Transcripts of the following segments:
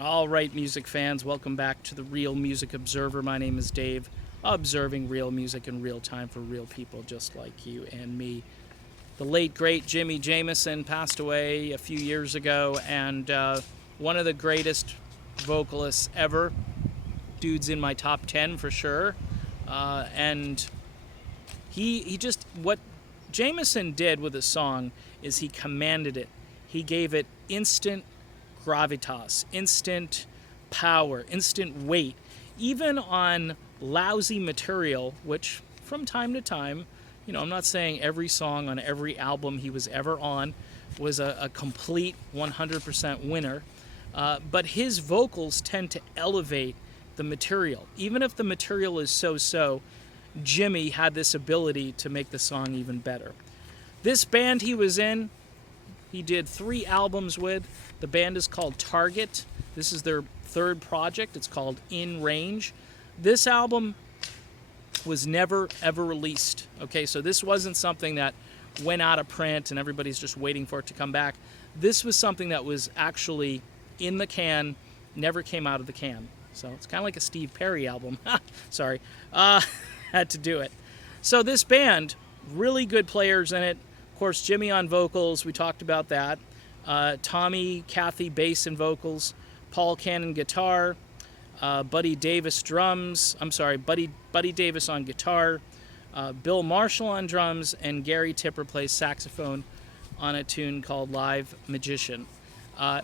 All right, music fans, welcome back to the Real Music Observer. My name is Dave, observing real music in real time for real people just like you and me. The late, great Jimmy Jamison passed away a few years ago, and one of the greatest vocalists ever. Dude's in my top 10 for sure. And he just, what Jamison did with the song is he commanded it. He gave it instant gravitas, instant power, instant weight, even on lousy material, which from time to time, I'm not saying every song on every album he was ever on was a complete 100% winner, but his vocals tend to elevate the material. Even if the material is so-so, Jimmy had this ability to make the song even better. This band he was in, he did 3 albums with. The band is called Target. This is their 3rd project. It's called In Range. This album was never, ever released. Okay, so this wasn't something that went out of print and everybody's just waiting for it to come back. This was something that was actually in the can, never came out of the can. So it's kind of like a Steve Perry album. Sorry. Had to do it. So this band, really good players in it. Of course, Jimmy on vocals, we talked about that. Tommy, Kathy, bass and vocals. Paul Cannon, guitar. Buddy Davis, drums. Buddy Davis on guitar. Bill Marshall on drums. And Gary Tipper plays saxophone on a tune called Live Magician,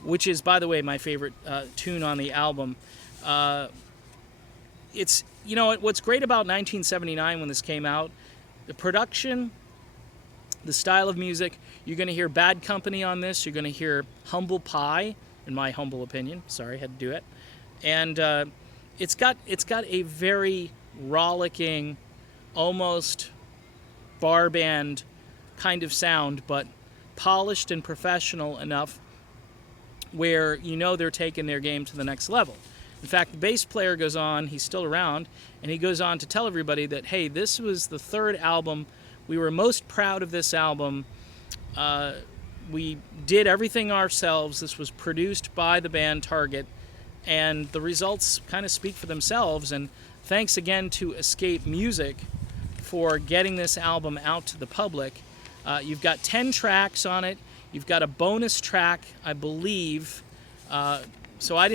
which is, by the way, my favorite tune on the album. It's, what's great about 1979 when this came out, the production, the style of music. You're going to hear Bad Company on this. You're going to hear Humble Pie, in my humble opinion. Sorry, had to do it. And it's got a very rollicking, almost bar band kind of sound, but polished and professional enough where they're taking their game to the next level. In fact, the bass player goes on, he's still around, and he goes on to tell everybody that, hey, this was the 3rd album. We were most proud of this album. We did everything ourselves. This was produced by the band Target, and the results kind of speak for themselves. And thanks again to Escape Music for getting this album out to the public. You've got 10 tracks on it. You've got a bonus track, I believe. So I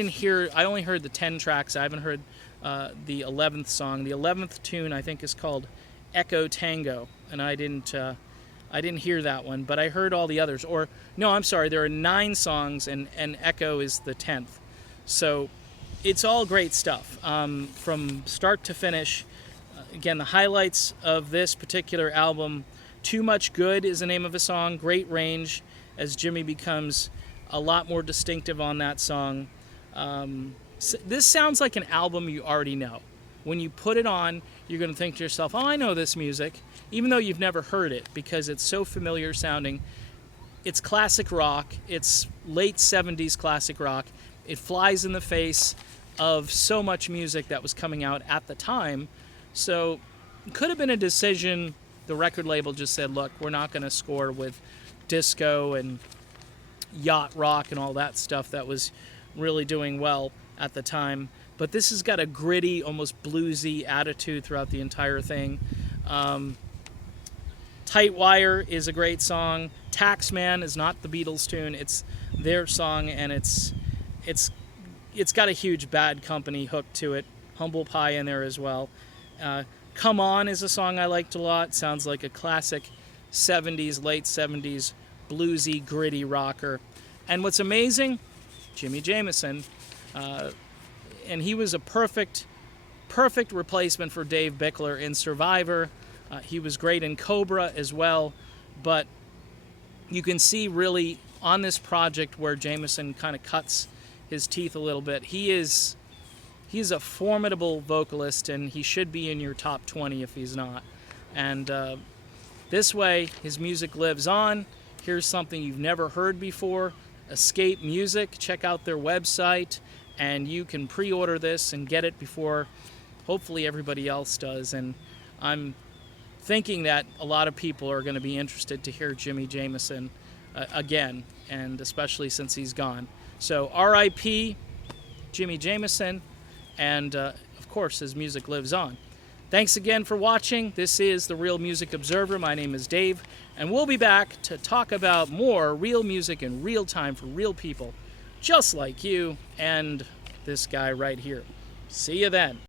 only heard the 10 tracks. I haven't heard the 11th song. The 11th tune, I think, is called Echo Tango, and I didn't hear that one, but I heard all the others. Or, no, I'm sorry, there are 9 songs, and Echo is the 10th. So it's all great stuff from start to finish. Again, the highlights of this particular album, Too Much Good is the name of a song, great range, as Jimmy becomes a lot more distinctive on that song. This sounds like an album you already know. When you put it on, you're going to think to yourself, oh, I know this music, even though you've never heard it, because it's so familiar sounding. It's classic rock. It's late 70s classic rock. It flies in the face of so much music that was coming out at the time. So it could have been a decision. The record label just said, look, we're not going to score with disco and yacht rock and all that stuff that was really doing well at the time. But this has got a gritty, almost bluesy attitude throughout the entire thing. Tight Wire is a great song. Taxman is not the Beatles tune. It's their song, and it's got a huge Bad Company hook to it. Humble Pie in there as well. Come On is a song I liked a lot. Sounds like a classic 70s, late 70s, bluesy, gritty rocker. And what's amazing, Jimmy Jamison, and he was a perfect replacement for Dave Bickler in Survivor. He was great in Cobra as well, but you can see really on this project where Jamison kind of cuts his teeth a little bit. He's a formidable vocalist, and he should be in your top 20 if he's not. And this way, his music lives on. Here's something you've never heard before. Escape Music, check out their website, and you can pre-order this and get it before hopefully everybody else does. And I'm thinking that a lot of people are going to be interested to hear Jimmy Jamison again, and especially since he's gone. So RIP, Jimmy Jamison, and of course his music lives on. Thanks again for watching. This is the Real Music Observer. My name is Dave, and we'll be back to talk about more real music in real time for real people, just like you and this guy right here. See you then.